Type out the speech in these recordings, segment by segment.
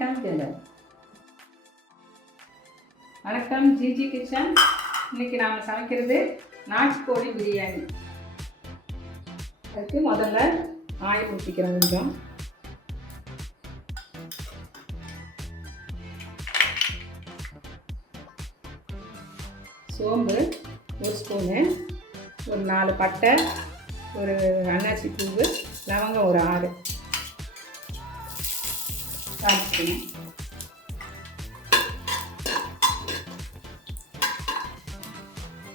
காமிக்கல. வணக்கம் GG kitchen. இன்னைக்கு நாம் சமைக்கிறது நாட்டுக்கோழி பிரியாணி. அதுக்கு முதல்ல ஆயில் ஊற்றிக்கிறோம். கொஞ்சம் சோம்பு 1 ஸ்பூனு, ஒரு 4 பட்டை, ஒரு அன்னாசி பூவு, லவங்கம் ஒரு 6 தாளிக்கணும்.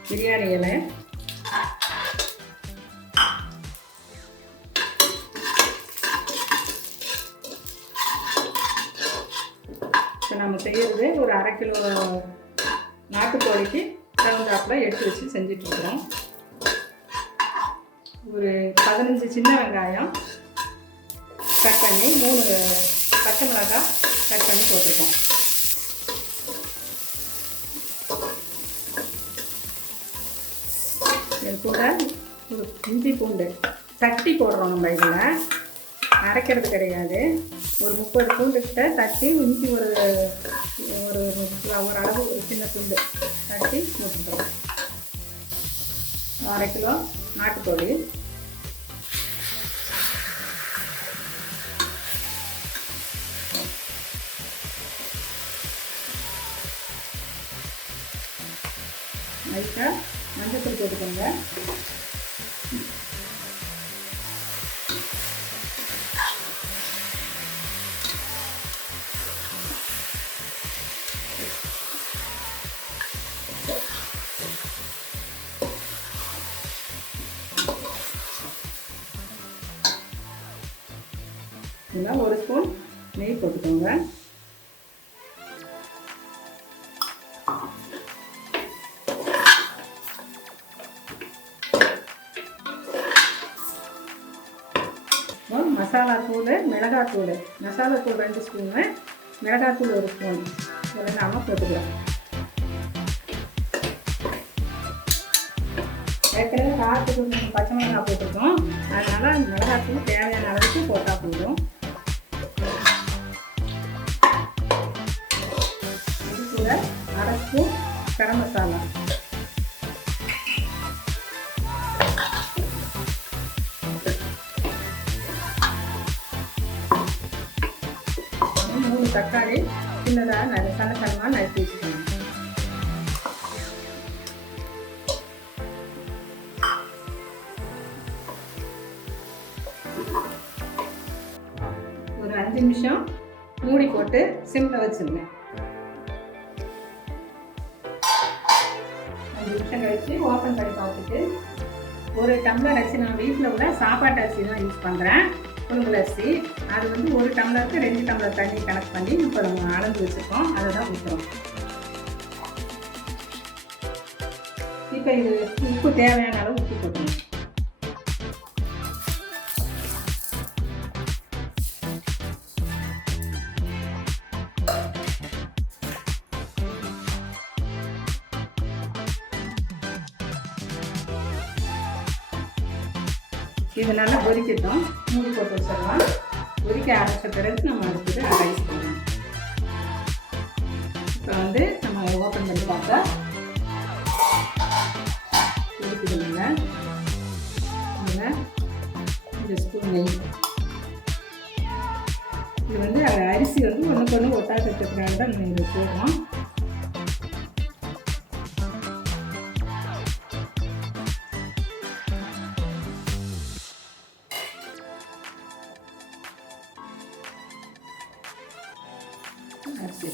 பிரியாணி இலை, இப்போ நம்ம செய்கிறது ஒரு 1/2 கிலோ நாட்டுக்கோழிக்கு தகுந்தாப்பில் எடுத்து வச்சு செஞ்சிட்ருக்குறோம். ஒரு 15 சின்ன வெங்காயம் கட் பண்ணி, 3 பச்சை மிளகாய் கட் பண்ணி போட்டிருக்கோம். இது கூட ஒரு இஞ்சி பூண்டு தட்டி போடுறோம். நம்ம இதில் அரைக்கிறது கிடையாது. ஒரு 30 பூண்டுக்கிட்ட தட்டி, இஞ்சி ஒரு அளவு ஒரு சின்ன துண்டு தட்டி போட்டுக்கிறோம். 1/2 கிலோ நாட்டுக்கோழி. லைட்டாக மஞ்சள் போட்டுக்கோங்க. இதில் 1 ஸ்பூன் நெய் போட்டுக்கோங்க. மசாலா தூள், மிளகாத்தூள். மசாலாத்தூள் 2 ஸ்பூனு, மிளகாத்தூள் 1 ஸ்பூன். இதெல்லாம் நாம் போட்டுக்கலாம். ஏற்கனவே காரத்துக்கு பச்சை மிளகாய் போட்டிருக்கோம். அதனால் மிளகாத்தூள் தேவையான அளவுக்கு போட்டால் போதும். இது கூட 1/2 ஸ்பூன் கரம் மசாலா, தக்காளி சின்னதாக சன்னமாக நறுக்கி வச்சுக்கணும். ஒரு 5 நிமிஷம் மூடி போட்டு சிம்மில் வச்சுருங்க. 5 நிமிஷம் கழித்து ஓப்பன் பண்ணி பார்த்துட்டு, 1 டம்ளர் அரிசி, நான் வீட்டில் உள்ள சாப்பாட்டு அரிசி தான் யூஸ் பண்ணுறேன், புழுங்கல் அரிசி. அது வந்து 1 டம்ளருக்கு 2 டம்ளர் தண்ணி கணக்கு பண்ணி இப்போ நம்ம அளந்து வச்சுருக்கோம். அதை தான் ஊற்றுறோம். இப்போ இது உப்பு தேவையான அளவு உப்பு போட்டுருங்க. இது நல்லா கொதிக்கட்டும். மூடி போட்டு வச்சிடலாம். கொதிக்க ஆரம்பித்த பிறகு நம்ம அடுத்தது ரைஸ் போடணும். இப்போ வந்து நம்ம ஓப்பன் பண்ணி பார்த்தா கொதிக்குதுங்க. இந்த ஸ்பூன் நெய். இது வந்து அரிசி வந்து ஒன்றுக்கு ஒன்று ஒட்டாக்கிறதுக்காக தான் நம்ம இதை போடுறோம். அரிசி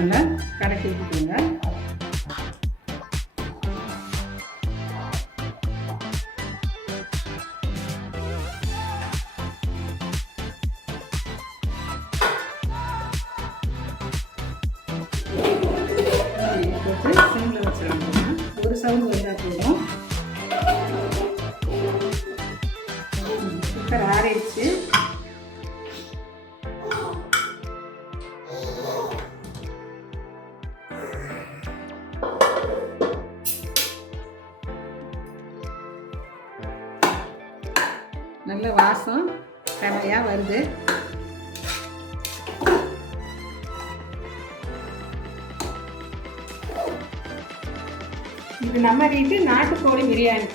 நல்லா கலக்கி விட்டுக்கோங்க. போட்டு சிம்மில் வச்சிடலாம். ஒரு சவுண்ட் வந்தால் போதும். குக்கர் ஆறிடுச்சு. நல்ல வாசம் செமையாக வருது. இது நம்ம வீட்டு நாட்டுக்கோழி பிரியாணி.